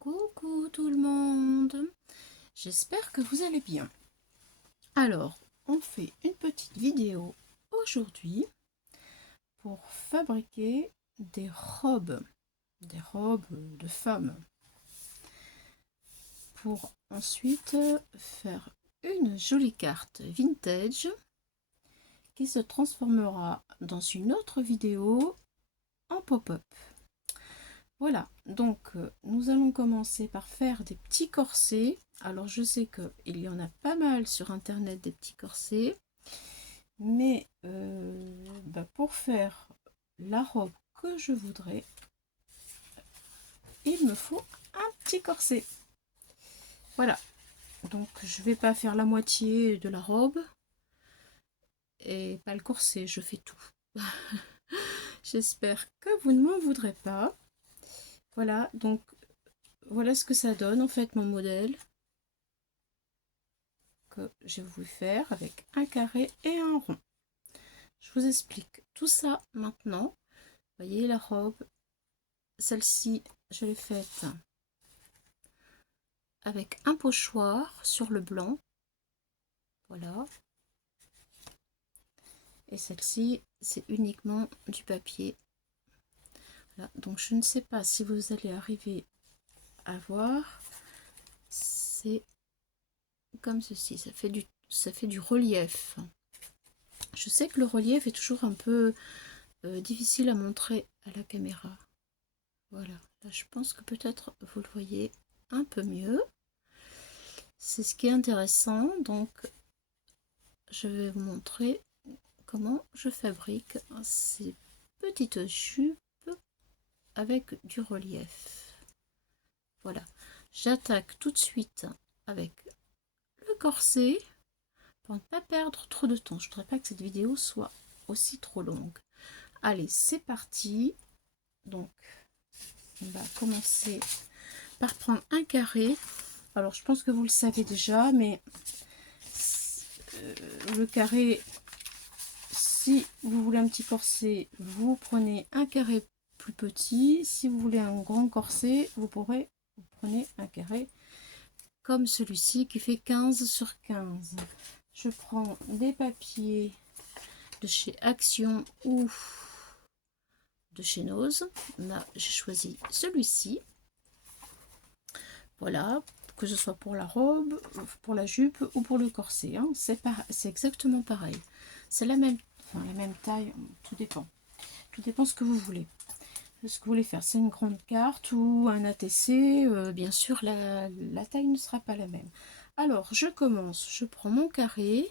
Coucou tout le monde, j'espère que vous allez bien. Alors, on fait une petite vidéo aujourd'hui pour fabriquer des robes de femmes. Pour ensuite faire une jolie carte vintage qui se transformera dans une autre vidéo en pop-up. Voilà, donc nous allons commencer par faire des petits corsets. Alors je sais qu'il y en a pas mal sur internet des petits corsets, mais pour faire la robe que je voudrais, il me faut un petit corset. Voilà, donc je vais pas faire la moitié de la robe et pas le corset, je fais tout. J'espère que vous ne m'en voudrez pas. Voilà, donc voilà ce que ça donne en fait mon modèle que j'ai voulu faire avec un carré et un rond. Je vous explique tout ça maintenant. Vous voyez la robe, celle-ci je l'ai faite avec un pochoir sur le blanc, voilà, et celle-ci c'est uniquement du papier. Voilà. Donc je ne sais pas si vous allez arriver à voir, c'est comme ceci, ça fait du relief. Je sais que le relief est toujours un peu difficile à montrer à la caméra. Voilà, là je pense que peut-être vous le voyez un peu mieux. C'est ce qui est intéressant, donc je vais vous montrer comment je fabrique ces petites jupes avec du relief. Voilà, j'attaque tout de suite avec le corset pour ne pas perdre trop de temps. Je ne voudrais pas que cette vidéo soit aussi trop longue. Allez, c'est parti. Donc on va commencer par prendre un carré. Alors je pense que vous le savez déjà, mais le carré, si vous voulez un petit corset, vous prenez un carré plus petit. Si vous voulez un grand corset, vous prenez un carré comme celui-ci qui fait 15 sur 15. Je prends des papiers de chez Action ou de chez Nose. Là j'ai choisi celui-ci. Voilà, que ce soit pour la robe, pour la jupe ou pour le corset, hein. C'est exactement pareil. C'est la même taille, tout dépend. Tout dépend ce que vous voulez. Ce que vous voulez faire, c'est une grande carte ou un ATC. Bien sûr, la taille ne sera pas la même. Alors, je commence. Je prends mon carré.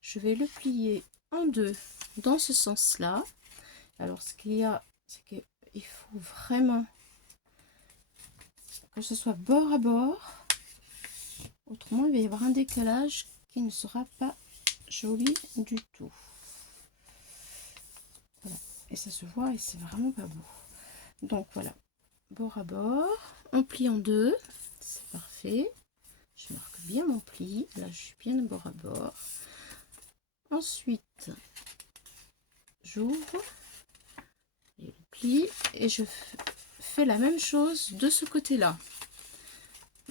Je vais le plier en deux dans ce sens-là. Alors, ce qu'il y a, c'est qu'il faut vraiment que ce soit bord à bord. Autrement, il va y avoir un décalage qui ne sera pas joli du tout. Voilà. Et ça se voit et c'est vraiment pas beau. Donc voilà, bord à bord, on plie en deux, c'est parfait. Je marque bien mon pli, là je suis bien de bord à bord. Ensuite, j'ouvre et le plie et je fais la même chose de ce côté-là.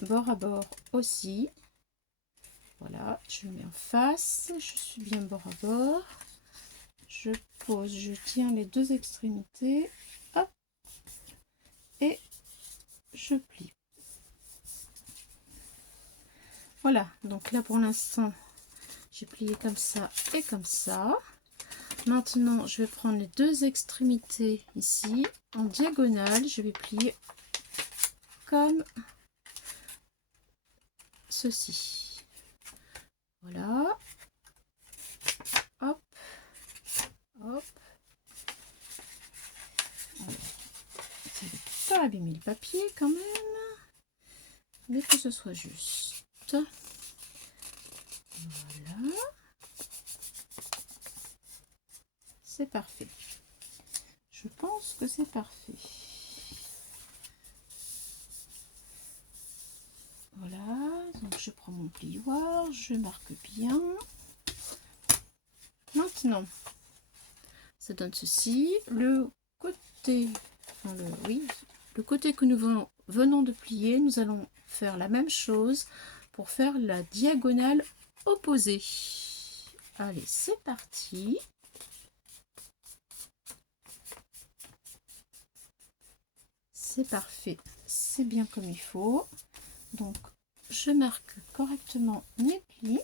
Bord à bord aussi. Voilà, je mets en face, je suis bien bord à bord. Je pose, je tiens les deux extrémités, hop, et je plie. Voilà, donc là pour l'instant, j'ai plié comme ça et comme ça. Maintenant, je vais prendre les deux extrémités ici, en diagonale, je vais plier comme ceci. Voilà. Hop, hop. Essayez de pas abîmer le papier quand même, mais que ce soit juste. Voilà. C'est parfait. Je pense que c'est parfait. Voilà, donc je prends mon plioir, je marque bien. Maintenant, ça donne ceci. Le côté, enfin oui, le côté que nous venons de plier, nous allons faire la même chose pour faire la diagonale opposée. Allez, c'est parti. C'est parfait, c'est bien comme il faut. Donc, je marque correctement mes plis.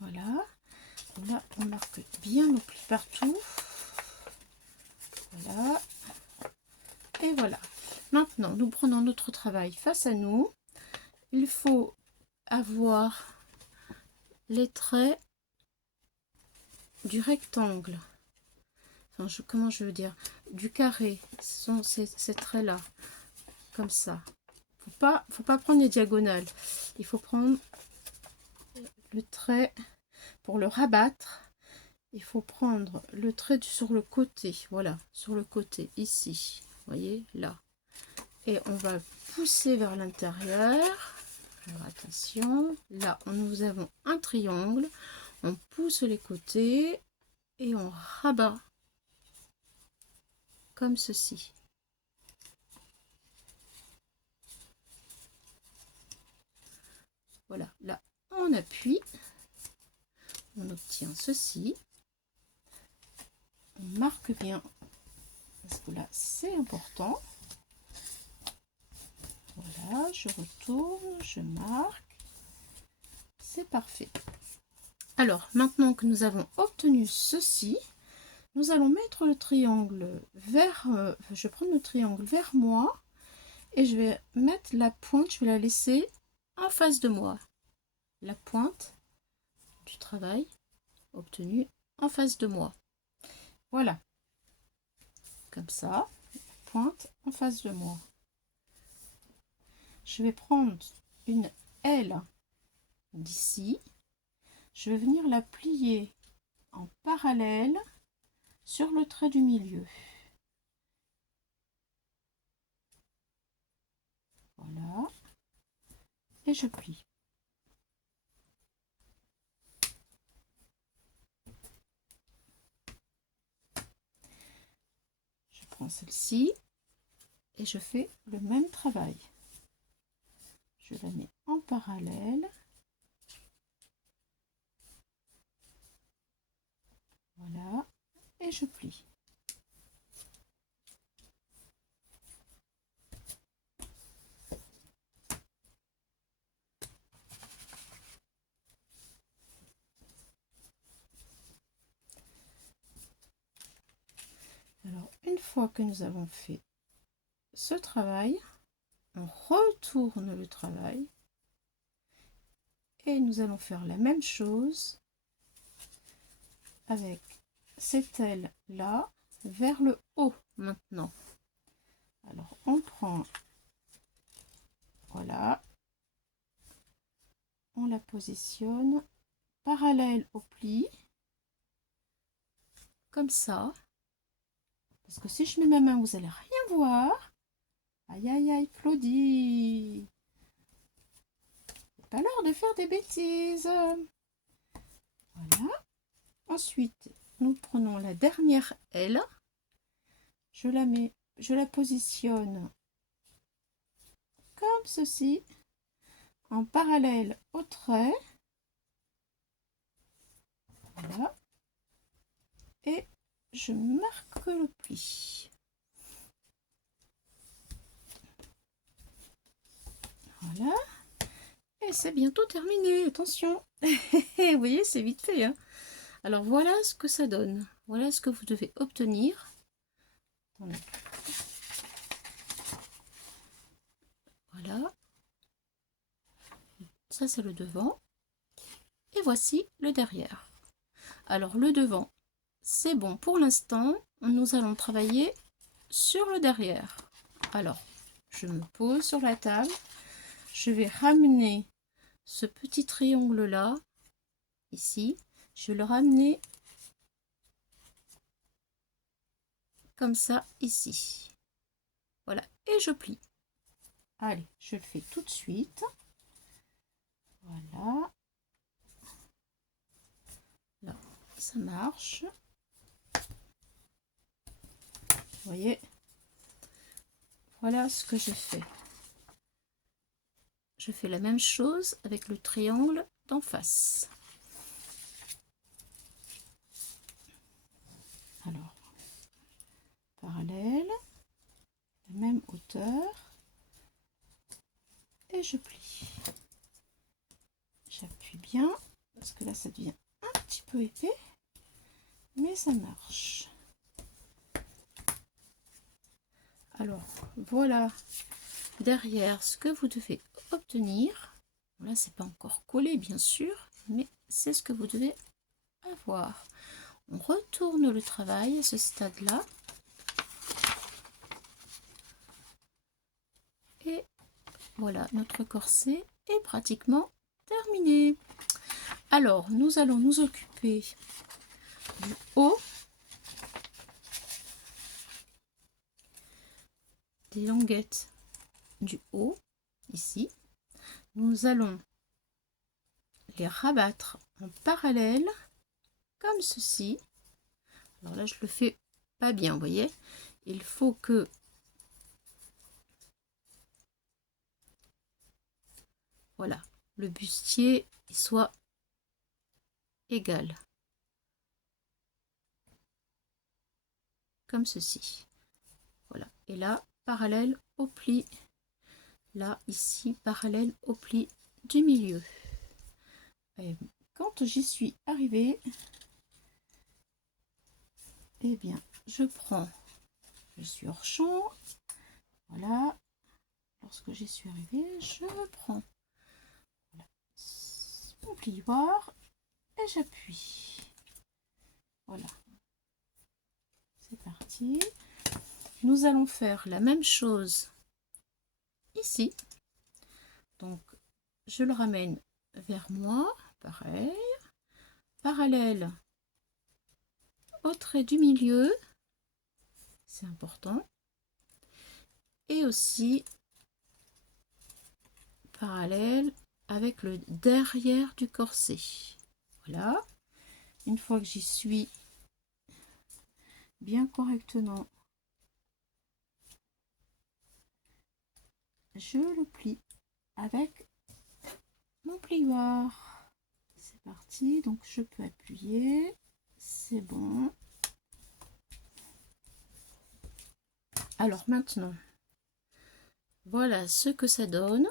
Voilà. Là, on marque bien nos plis partout. Voilà. Et voilà. Maintenant, nous prenons notre travail face à nous. Il faut avoir les traits du rectangle. Enfin, comment je veux dire, du carré. Ce sont ces traits-là, comme ça. Faut pas prendre les diagonales. Il faut prendre le trait pour le rabattre. Il faut prendre le trait sur le côté. Voilà, sur le côté ici. Vous voyez là. Et on va pousser vers l'intérieur. Alors attention, là nous avons un triangle. On pousse les côtés et on rabat comme ceci. Voilà, là on appuie, on obtient ceci. On marque bien, parce que là c'est important. Voilà, je retourne, je marque. C'est parfait. Alors, maintenant que nous avons obtenu ceci, nous allons mettre le triangle vers... je vais prendre le triangle vers moi et je vais mettre la pointe, je vais la laisser en face de moi. La pointe du travail obtenu en face de moi. Voilà. Comme ça, pointe en face de moi. Je vais prendre une aile d'ici. Je vais venir la plier en parallèle sur le trait du milieu. Voilà. Et je plie. Je prends celle-ci et je fais le même travail. Je la mets en parallèle. Voilà. Et je plie. Alors, une fois que nous avons fait ce travail, on retourne le travail et nous allons faire la même chose avec cette aile là vers le haut maintenant. Alors, on prend, voilà, on la positionne parallèle au pli, comme ça. Parce que si je mets ma main, vous allez rien voir. Aïe, aïe, aïe, Claudie. C'est pas l'heure de faire des bêtises. Voilà. Ensuite, nous prenons la dernière aile. Je la positionne comme ceci, en parallèle au trait. Voilà. Et je marque le pli. Voilà. Et c'est bientôt terminé, attention. Vous voyez, c'est vite fait, hein. Alors voilà ce que ça donne. Voilà ce que vous devez obtenir. Attendez. Voilà. Ça, c'est le devant. Et voici le derrière. Alors le devant, c'est bon pour l'instant. Nous allons travailler sur le derrière. Alors, je me pose sur la table. Je vais ramener ce petit triangle là, ici. Je vais le ramener comme ça, ici. Voilà, et je plie. Allez, je le fais tout de suite. Voilà. Là, ça marche. Vous voyez, Voilà ce que j'ai fait. Je fais la même chose avec le triangle d'en face. Alors, parallèle, la même hauteur, et je plie. J'appuie bien, parce que là ça devient un petit peu épais, mais ça marche. Alors, voilà derrière ce que vous devez obtenir. Là, c'est pas encore collé, bien sûr, mais c'est ce que vous devez avoir. On retourne le travail à ce stade-là. Et voilà, notre corset est pratiquement terminé. Alors, nous allons nous occuper du haut, des languettes du haut, ici. Nous allons les rabattre en parallèle, comme ceci. Alors là, je le fais pas bien, vous voyez. Il faut que voilà, le bustier soit égal. Comme ceci. Voilà. Et là, parallèle au pli. Là, ici, parallèle au pli du milieu. Et quand j'y suis arrivée, eh bien, je suis hors champ. Voilà. Lorsque j'y suis arrivée, je prends mon plioir et j'appuie. Voilà. C'est parti. Nous allons faire la même chose ici. Donc, je le ramène vers moi. Pareil. Parallèle au trait du milieu. C'est important. Et aussi parallèle avec le derrière du corset. Voilà. Une fois que j'y suis bien correctement, je le plie avec mon plioir. C'est parti, donc je peux appuyer, c'est bon. Alors maintenant, voilà ce que ça donne.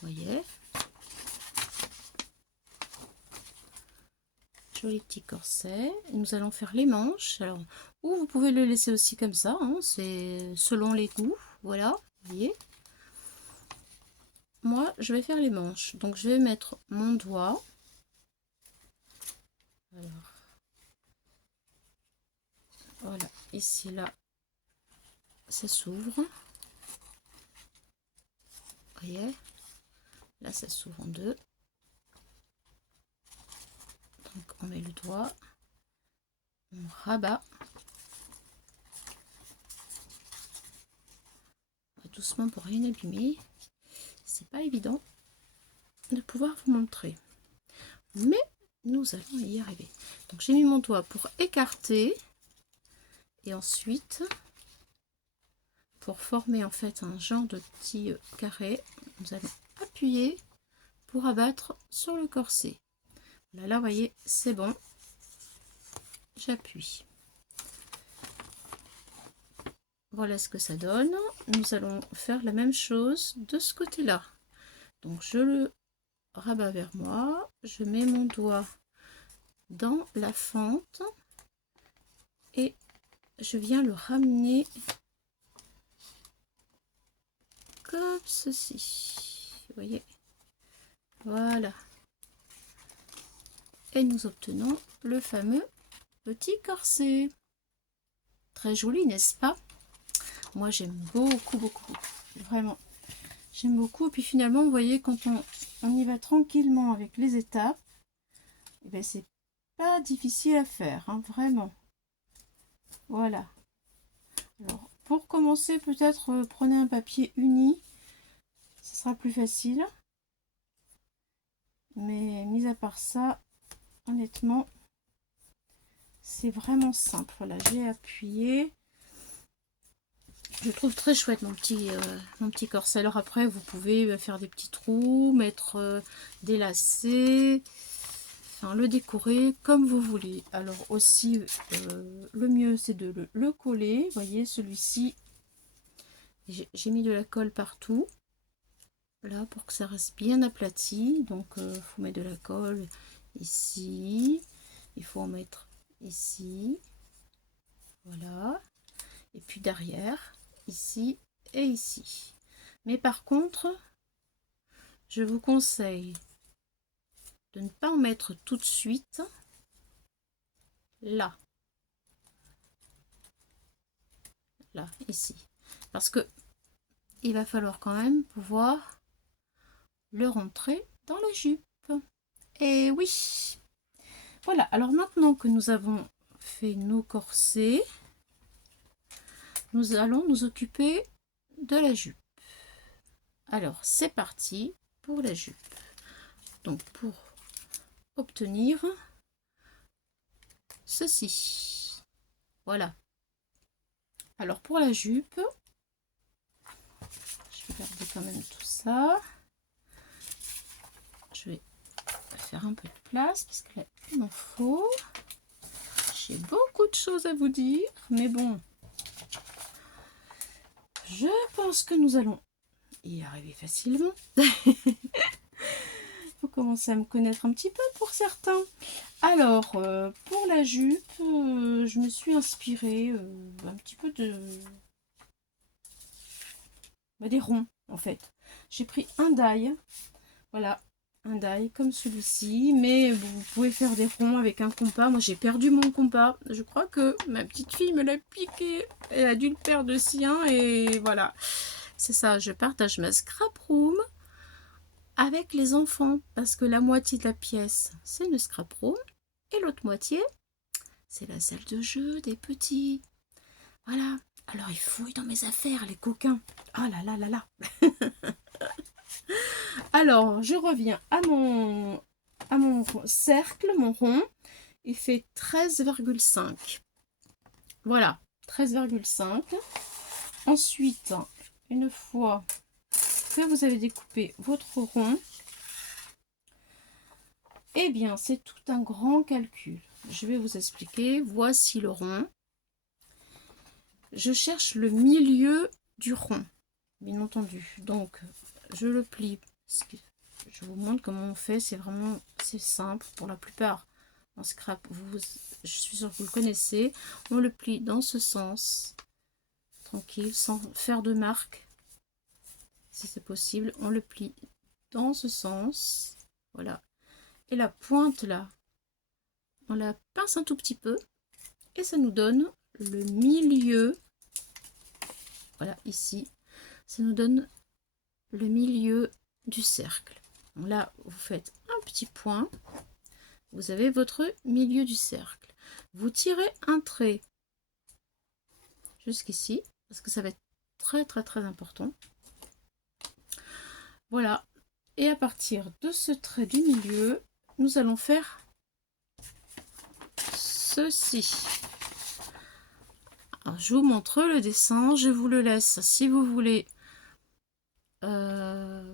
Vous voyez, joli petit corset. Nous allons faire les manches. Alors, ou vous pouvez le laisser aussi comme ça, hein, c'est selon les goûts. Voilà, vous voyez. Moi, je vais faire les manches. Donc, je vais mettre mon doigt. Alors, voilà, ici, là, ça s'ouvre. Vous voyez, là, ça s'ouvre en deux. Donc, on met le doigt, on rabat. Doucement pour rien abîmer. C'est pas évident de pouvoir vous montrer, mais nous allons y arriver. Donc, j'ai mis mon doigt pour écarter et ensuite pour former en fait un genre de petit carré, nous allons appuyer pour abattre sur le corset. Là, vous voyez, c'est bon. J'appuie. Voilà ce que ça donne. Nous allons faire la même chose de ce côté-là. Donc, je le rabats vers moi. Je mets mon doigt dans la fente et je viens le ramener comme ceci. Vous voyez? Voilà. Et nous obtenons le fameux petit corset. Très joli, n'est-ce pas? Moi, j'aime beaucoup, beaucoup. Vraiment, j'aime beaucoup. Puis finalement, vous voyez, quand on y va tranquillement avec les étapes, eh ben, c'est pas difficile à faire, hein, vraiment. Voilà. Alors, pour commencer, peut-être prenez un papier uni. Ce sera plus facile. Mais mis à part ça, honnêtement, C'est vraiment simple. Voilà, j'ai appuyé. Je trouve très chouette mon petit corset. Alors après, vous pouvez faire des petits trous, mettre des lacets, enfin le décorer comme vous voulez. Alors aussi, le mieux c'est de le coller. Vous voyez, celui-ci, j'ai mis de la colle partout. Là, pour que ça reste bien aplati. Donc, il faut mettre de la colle ici. Il faut en mettre ici. Voilà. Et puis derrière, ici et ici. Mais par contre, je vous conseille de ne pas en mettre tout de suite là. Là, ici. Parce que il va falloir quand même pouvoir le rentrer dans la jupe. Et oui. Voilà, alors maintenant que nous avons fait nos corsets, nous allons nous occuper de la jupe. Alors, c'est parti pour la jupe. Donc, pour obtenir ceci. Voilà. Alors, pour la jupe, je vais garder quand même tout ça. Je vais faire un peu de place parce que là, il m'en faut. J'ai beaucoup de choses à vous dire, mais bon, je pense que nous allons y arriver facilement. Faut commencer à me connaître un petit peu pour certains. Alors, pour la jupe, je me suis inspirée un petit peu des ronds, en fait. J'ai pris un die, voilà, un die comme celui-ci, mais vous pouvez faire des ronds avec un compas. Moi, j'ai perdu mon compas. Je crois que ma petite fille me l'a piqué. Elle a dû le perdre le sien, et voilà. C'est ça, je partage ma scrap room avec les enfants, parce que la moitié de la pièce, c'est une scrap room, et l'autre moitié, c'est la salle de jeu des petits. Voilà. Alors, ils fouillent dans mes affaires, les coquins. Oh là là là là. Alors, je reviens à mon cercle, mon rond. Il fait 13,5. Voilà, 13,5. Ensuite, une fois que vous avez découpé votre rond, eh bien, c'est tout un grand calcul. Je vais vous expliquer. Voici le rond. Je cherche le milieu du rond, bien entendu. Donc, je le plie. Je vous montre comment on fait. C'est simple pour la plupart. En scrap, je suis sûre que vous le connaissez. On le plie dans ce sens, tranquille, sans faire de marque. Si c'est possible, on le plie dans ce sens. Voilà. Et la pointe là, on la pince un tout petit peu. Et ça nous donne le milieu. Voilà, ici. Ça nous donne le milieu du cercle. Donc là, vous faites un petit point. Vous avez votre milieu du cercle. Vous tirez un trait jusqu'ici, parce que ça va être très très très important. Voilà. Et à partir de ce trait du milieu, nous allons faire ceci. Alors, je vous montre le dessin, je vous le laisse si vous voulez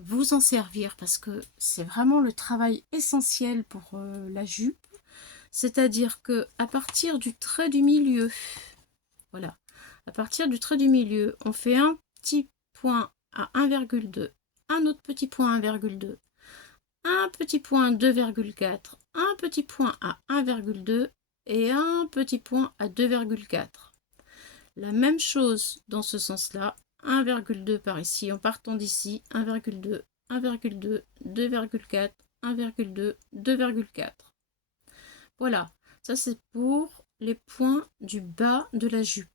vous en servir, parce que c'est vraiment le travail essentiel pour la jupe. C'est-à-dire que à partir du trait du milieu, voilà, à partir du trait du milieu, on fait un petit point à 1,2, un autre petit point à 1,2, un petit point à 2,4, un petit point à 1,2 et un petit point à 2,4. La même chose dans ce sens-là, 1,2 par ici, en partant d'ici, 1,2, 1,2, 2,4, 1,2, 2,4. Voilà, ça c'est pour les points du bas de la jupe.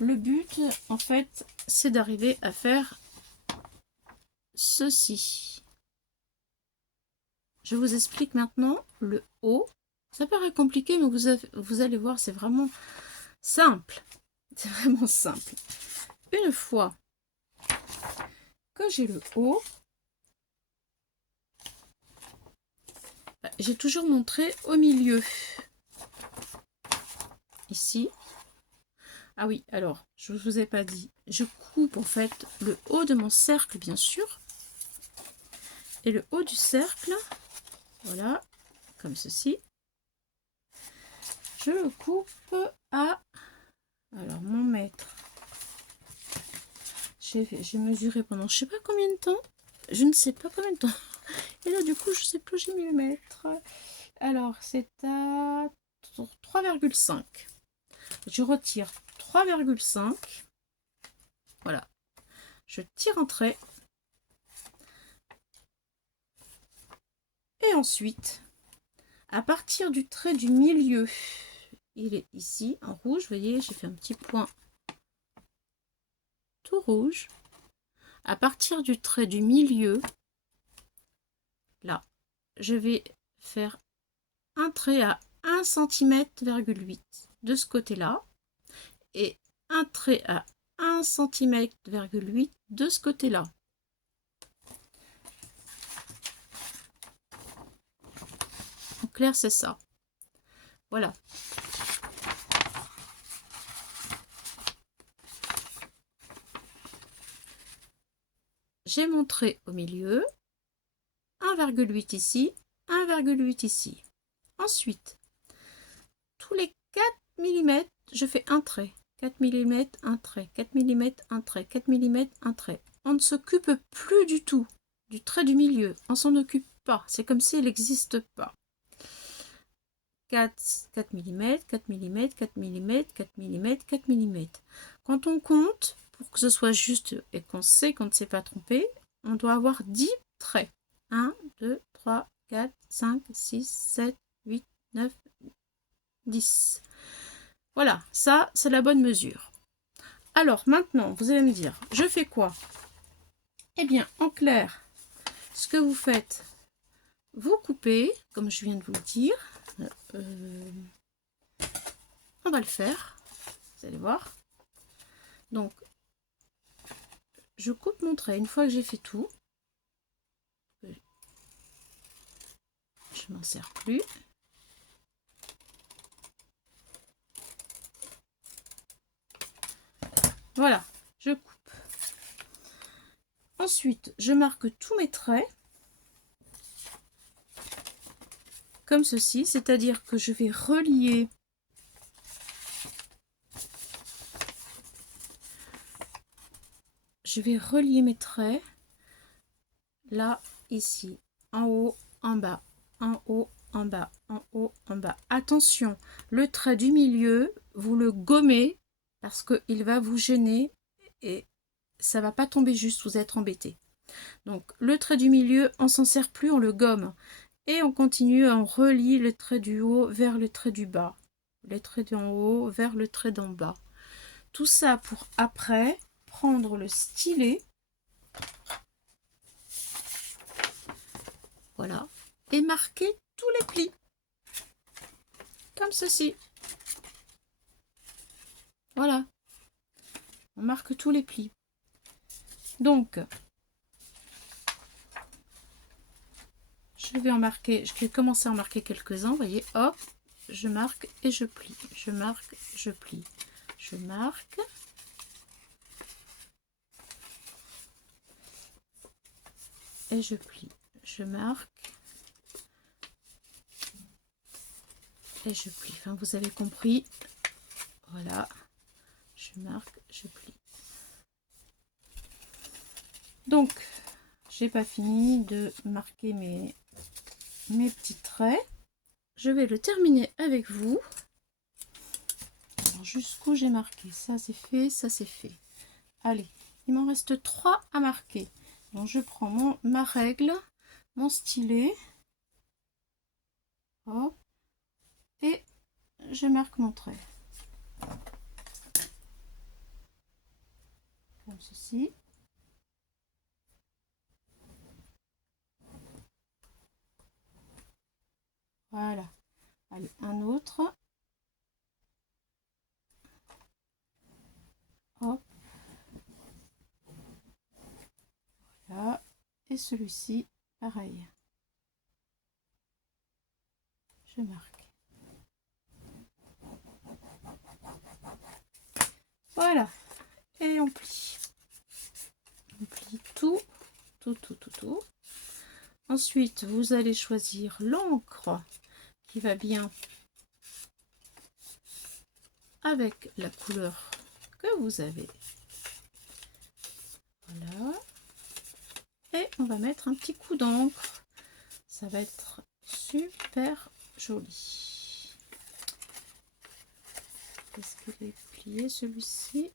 Le but, en fait, c'est d'arriver à faire ceci. Je vous explique maintenant le haut. Ça paraît compliqué, mais vous allez voir, c'est vraiment simple. C'est vraiment simple. Une fois que j'ai le haut, j'ai toujours mon trait au milieu. Ici. Ah oui, alors, je ne vous ai pas dit. Je coupe en fait le haut de mon cercle, bien sûr. Et le haut du cercle, voilà, comme ceci. Je le coupe à... Alors, mon mètre. J'ai mesuré pendant je sais pas combien de temps. Je ne sais pas combien de temps. Et là, du coup, je sais plus où j'ai mis le mètre. Alors, c'est à 3,5. Je retire 3,5. Voilà. Je tire un trait. Et ensuite, à partir du trait du milieu, il est ici en rouge. Vous voyez, j'ai fait un petit point tout rouge. À partir du trait du milieu, là, je vais faire un trait à 1 cm,8 cm de ce côté-là et un trait à 1 cm,8 cm de ce côté-là. En clair, c'est ça. Voilà. J'ai mon trait au milieu, 1,8 ici, 1,8 ici. Ensuite, tous les 4 mm, je fais un trait. 4 mm, un trait, 4 mm, un trait, 4 mm, un trait. On ne s'occupe plus du tout du trait du milieu. On s'en occupe pas. C'est comme s'il n'existe pas. 4 mm, 4 mm, 4 mm, 4 mm, 4 mm. Quand on compte, pour que ce soit juste et qu'on sait qu'on ne s'est pas trompé, on doit avoir 10 traits. 1, 2, 3, 4, 5, 6, 7, 8, 9, 10. Voilà, ça, c'est la bonne mesure. Alors, maintenant, vous allez me dire, je fais quoi? Eh bien, en clair, ce que vous faites, vous coupez, comme je viens de vous le dire. On va le faire, vous allez voir. Donc, je coupe mon trait une fois que j'ai fait tout. Je m'en sers plus. Voilà, je coupe. Ensuite, je marque tous mes traits. Comme ceci, c'est-à-dire que je vais relier mes traits. Là, ici, en haut, en bas, en haut, en bas, en haut, en bas. Attention, le trait du milieu, vous le gommez parce qu'il va vous gêner et ça va pas tomber juste, vous êtes embêté. Donc le trait du milieu, on s'en sert plus, on le gomme. Et on continue, on relie le trait du haut vers le trait du bas. Les traits d'en haut vers le trait d'en bas. Tout ça pour après prendre le stylet. Voilà. Et marquer tous les plis. Comme ceci. Voilà. On marque tous les plis. Donc, je vais commencer à en marquer quelques-uns. Vous voyez, hop, je marque et je plie. Je marque, je plie. Je marque. Et je plie. Je marque. Et je plie. Enfin, vous avez compris. Voilà. Je marque, je plie. Donc, j'ai pas fini de marquer mes petits traits. Je vais le terminer avec vous. Jusqu'où j'ai marqué. Ça, c'est fait, ça, c'est fait. Allez, il m'en reste 3 à marquer. Donc, je prends ma règle, mon stylet. Hop. Et je marque mon trait. Comme ceci. Voilà. Allez, un autre. Hop. Voilà. Et celui-ci, pareil. je marque. Voilà, et on plie. On plie tout. Ensuite, vous allez choisir l'encre qui va bien avec la couleur que vous avez. Voilà. Et on va mettre un petit coup d'encre. Ça va être super joli. Est-ce qu'il est plié celui-ci?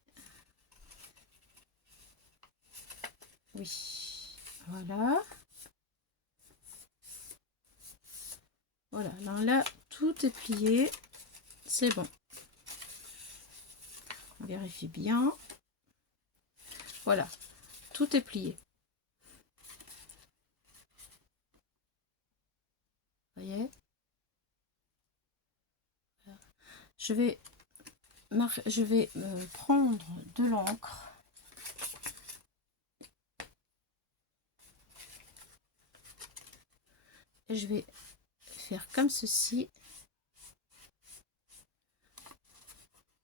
Oui. Voilà. Voilà. Là, tout est plié. C'est bon. On vérifie bien. Voilà. Tout est plié. Vous voyez? Voilà. Je vais prendre de l'encre. Et je vais faire comme ceci.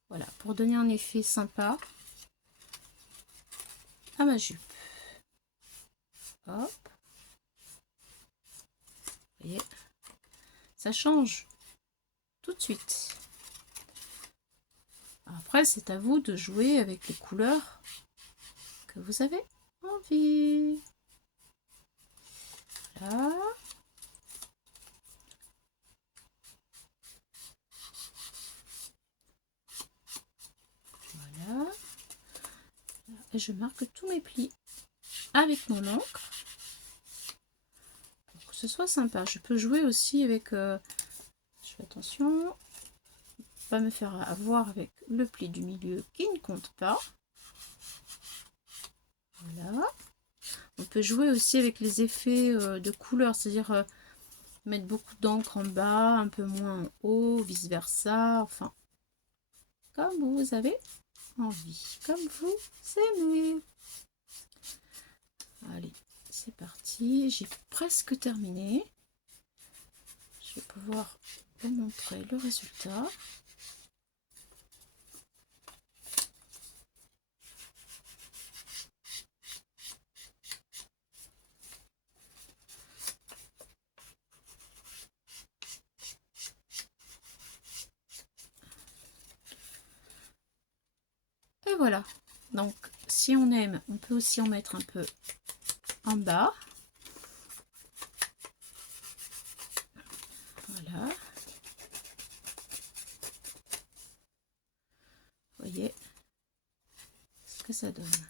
Voilà, pour donner un effet sympa à ma jupe. Hop. Vous voyez, ça change tout de suite. Après, c'est à vous de jouer avec les couleurs que vous avez envie. Voilà. Voilà. Et je marque tous mes plis avec mon encre pour que ce soit sympa. Je peux jouer aussi avec... je fais attention, pas me faire avoir avec le pli du milieu qui ne compte pas. Voilà. On peut jouer aussi avec les effets de couleurs, c'est-à-dire mettre beaucoup d'encre en bas, un peu moins en haut, vice versa, enfin, comme vous avez envie, comme vous aimez. Allez, c'est parti, j'ai presque terminé. Je vais pouvoir vous montrer le résultat. Et voilà, donc si on aime, on peut aussi en mettre un peu en bas. Voilà. Vous voyez ce que ça donne.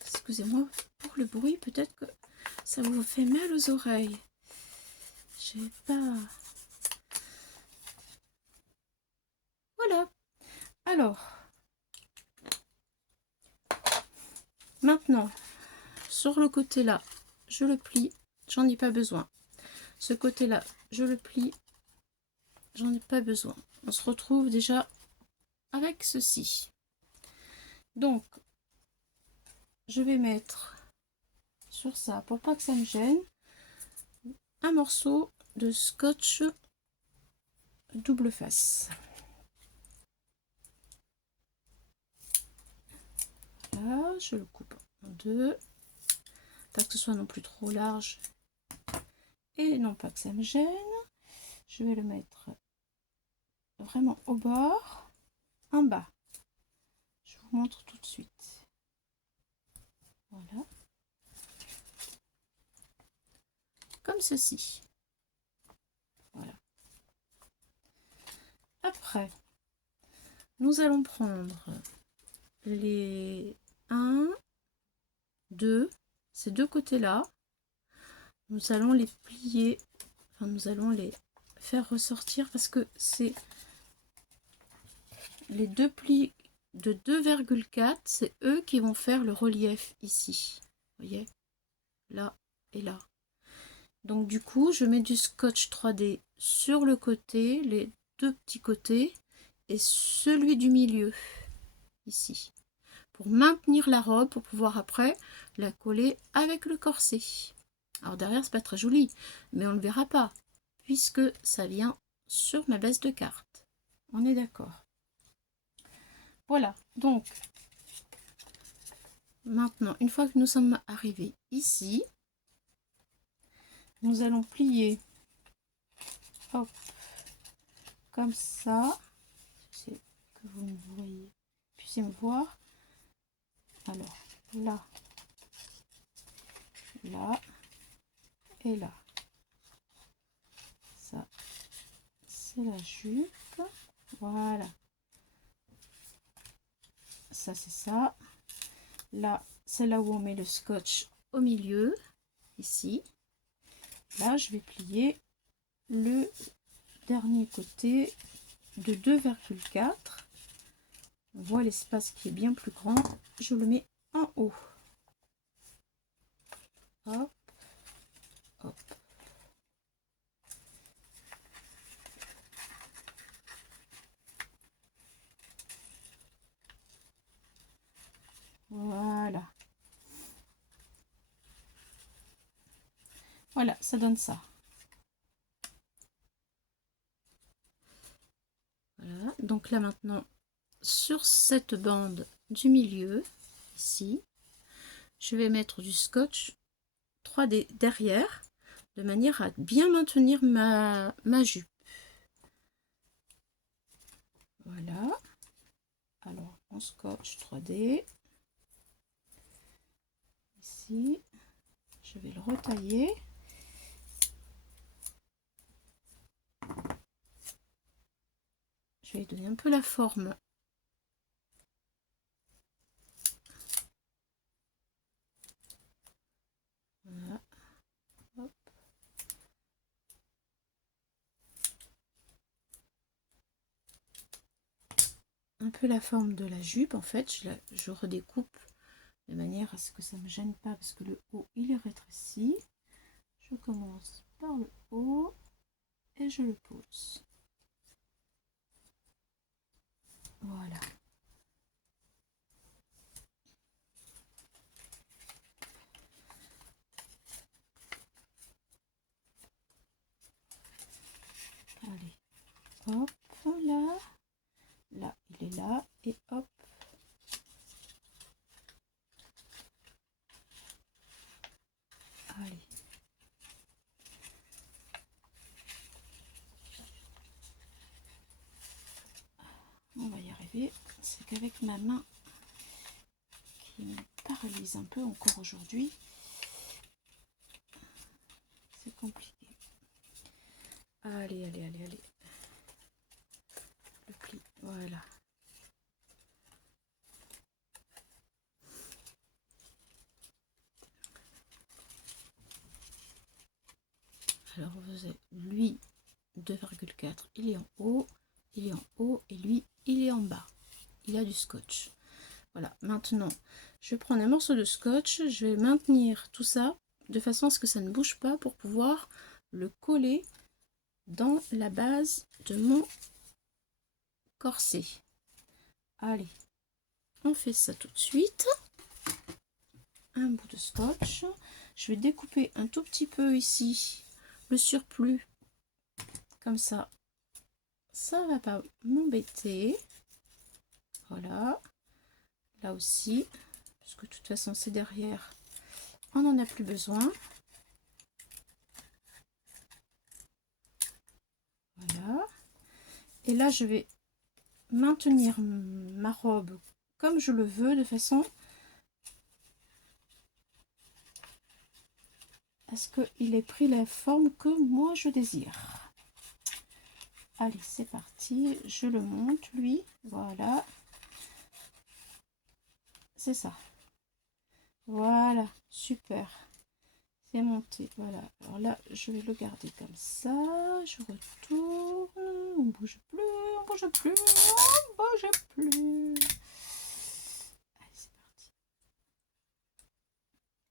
Excusez-moi pour le bruit, peut-être que ça vous fait mal aux oreilles. Je sais pas. Voilà. Alors, maintenant, sur le côté là, je le plie, j'en ai pas besoin. Ce côté là, je le plie, j'en ai pas besoin. On se retrouve déjà avec ceci. Donc, je vais mettre sur ça, pour pas que ça me gêne, un morceau de scotch double face. Là, je le coupe en deux, pas que ce soit non plus trop large et non pas que ça me gêne. Je vais le mettre vraiment au bord, en bas. Je vous montre tout de suite. Voilà. Comme ceci. Voilà. Après, nous allons prendre les 1, 2, ces deux côtés-là. Nous allons les plier, enfin nous allons les faire ressortir parce que c'est les deux plis de 2,4, c'est eux qui vont faire le relief ici. Vous voyez, là et là. Donc du coup, je mets du scotch 3D sur le côté, les deux petits côtés, et celui du milieu, ici. pour maintenir la robe, pour pouvoir après la coller avec le corset. Alors derrière, c'est pas très joli, mais on ne le verra pas, puisque ça vient sur ma base de carte. On est d'accord. Voilà, donc maintenant, une fois que nous sommes arrivés ici, nous allons plier, hop, comme ça. C'est que vous me voyez, puissiez me voir. Alors là, là et là. Ça, c'est la jupe. Voilà. Ça, c'est ça. Là, c'est là où on met le scotch au milieu. Ici. Là, je vais plier le dernier côté de 2,4. On voit l'espace qui est bien plus grand. Je le mets en haut. Hop, hop. Voilà. Voilà, ça donne ça. Voilà, donc là maintenant, sur cette bande du milieu, ici, je vais mettre du scotch 3D derrière, de manière à bien maintenir ma jupe. Voilà. Alors, on scotch 3D. Ici, je vais le retailler. Je vais lui donner un peu la forme. Voilà. Hop. Un peu la forme de la jupe, en fait, je redécoupe de manière à ce que ça ne me gêne pas, parce que le haut, il est rétréci. Je commence par le haut et je le pose. Voilà. Allez, hop, là. Là, il est là, et hop. Allez. On va y arriver. C'est qu'avec ma main qui me paralyse un peu encore aujourd'hui, c'est compliqué. Allez, allez, allez, allez. Le pli, voilà. Alors vous avez lui 2,4, il est en haut, il est en haut, et lui il est en bas. Il a du scotch. Voilà, maintenant je vais prendre un morceau de scotch, je vais maintenir tout ça de façon à ce que ça ne bouge pas pour pouvoir le coller dans la base de mon corset. Allez, on fait ça tout de suite. Un bout de scotch. Je vais découper un tout petit peu ici le surplus. Comme ça, ça va pas m'embêter. Voilà. Là aussi, parce que de toute façon c'est derrière, on n'en a plus besoin. Voilà. Et là, je vais maintenir ma robe comme je le veux, de façon à ce qu'il ait pris la forme que moi je désire. Allez, c'est parti. Je le monte, lui. Voilà. C'est ça. Voilà, super. C'est monté. Voilà. Alors là, je vais le garder comme ça. Je retourne. On bouge plus, on bouge plus, on bouge plus. Allez, c'est parti.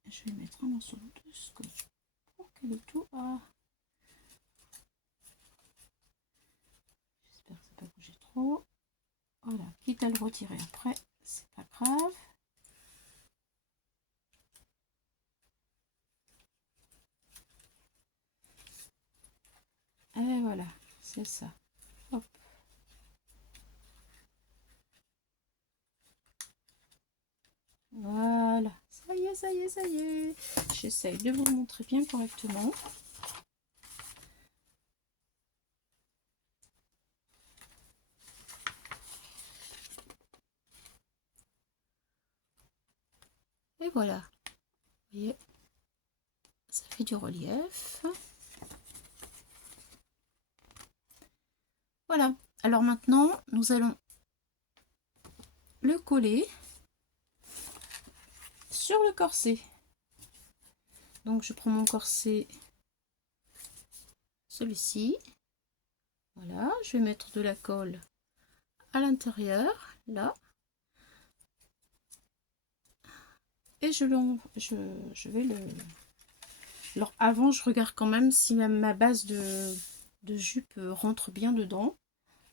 Je vais mettre un morceau de scotch pour que le tout a. J'espère que ça va pas bouger trop. Voilà, quitte à le retirer après, c'est pas grave. c'est ça. Hop. Voilà, ça y est, ça y est, ça y est. J'essaye de vous le montrer bien correctement. Et voilà, vous voyez, ça fait du relief. Voilà, alors maintenant, nous allons le coller sur le corset. Donc je prends mon corset, celui-ci. Voilà, je vais mettre de la colle à l'intérieur, là. Et je vais le... Alors avant, je regarde quand même si ma base de jupe rentre bien dedans.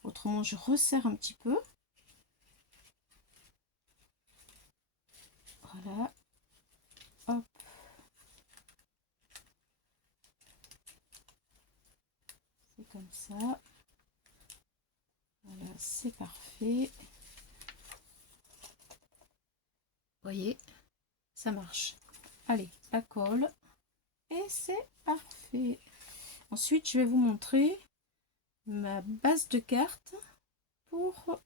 Autrement, je resserre un petit peu. Voilà. Hop. C'est comme ça. Voilà, c'est parfait. Vous voyez, ça marche. Allez, la colle. Et c'est parfait. Ensuite, je vais vous montrer ma base de carte pour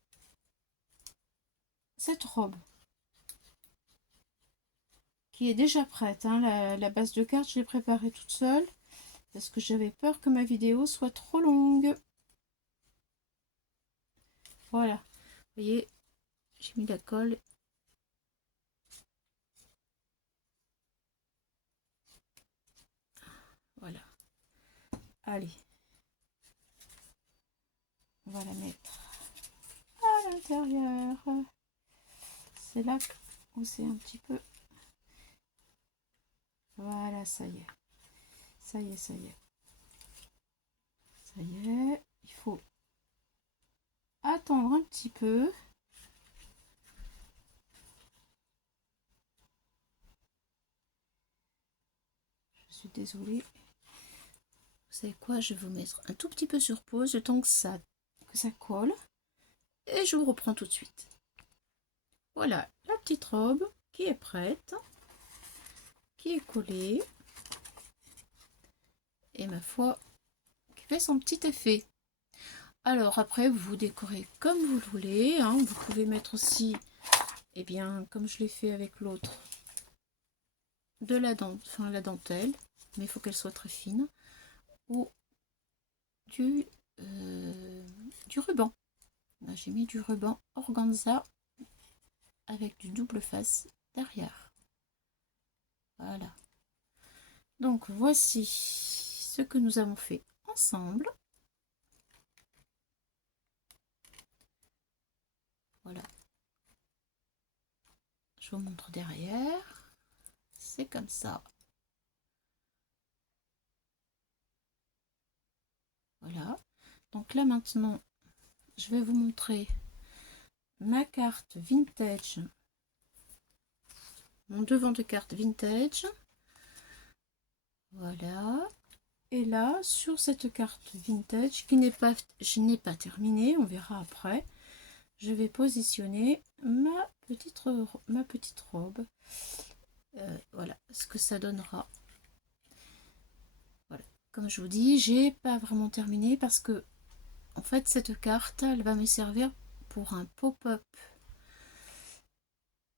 cette robe qui est déjà prête, hein. La base de carte, je l'ai préparée toute seule parce que j'avais peur que ma vidéo soit trop longue. Voilà, vous voyez, j'ai mis la colle. Voilà, allez, on va la mettre à l'intérieur. C'est là où c'est un petit peu... Voilà, ça y est. Ça y est, ça y est. Ça y est. Il faut attendre un petit peu. Je suis désolée. Vous savez quoi? Je vais vous mettre un tout petit peu sur pause le temps que ça colle. Et je vous reprends tout de suite. Voilà la petite robe qui est prête, qui est collée. Et ma foi, qui fait son petit effet. Alors après, vous décorez comme vous le voulez, hein. Vous pouvez mettre aussi, eh bien, comme je l'ai fait avec l'autre, de la dentelle, mais il faut qu'elle soit très fine, ou du ruban. Là, j'ai mis du ruban organza avec du double face derrière. Voilà. Donc voici ce que nous avons fait ensemble. Voilà. Je vous montre derrière. C'est comme ça. Voilà. Donc là maintenant, je vais vous montrer ma carte vintage. Mon devant de carte vintage. Voilà. Et là, sur cette carte vintage, je n'ai pas terminé, on verra après, je vais positionner ma petite robe. Voilà ce que ça donnera. Voilà. Comme je vous dis, j'ai pas vraiment terminé parce que, en fait, cette carte, elle va me servir pour un pop-up.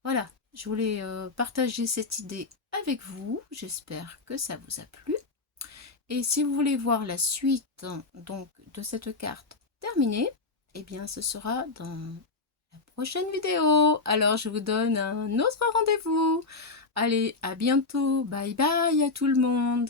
Voilà, je voulais partager cette idée avec vous. J'espère que ça vous a plu. Et si vous voulez voir la suite donc de cette carte terminée, eh bien ce sera dans la prochaine vidéo. Alors je vous donne un autre rendez-vous. Allez, à bientôt. Bye bye à tout le monde.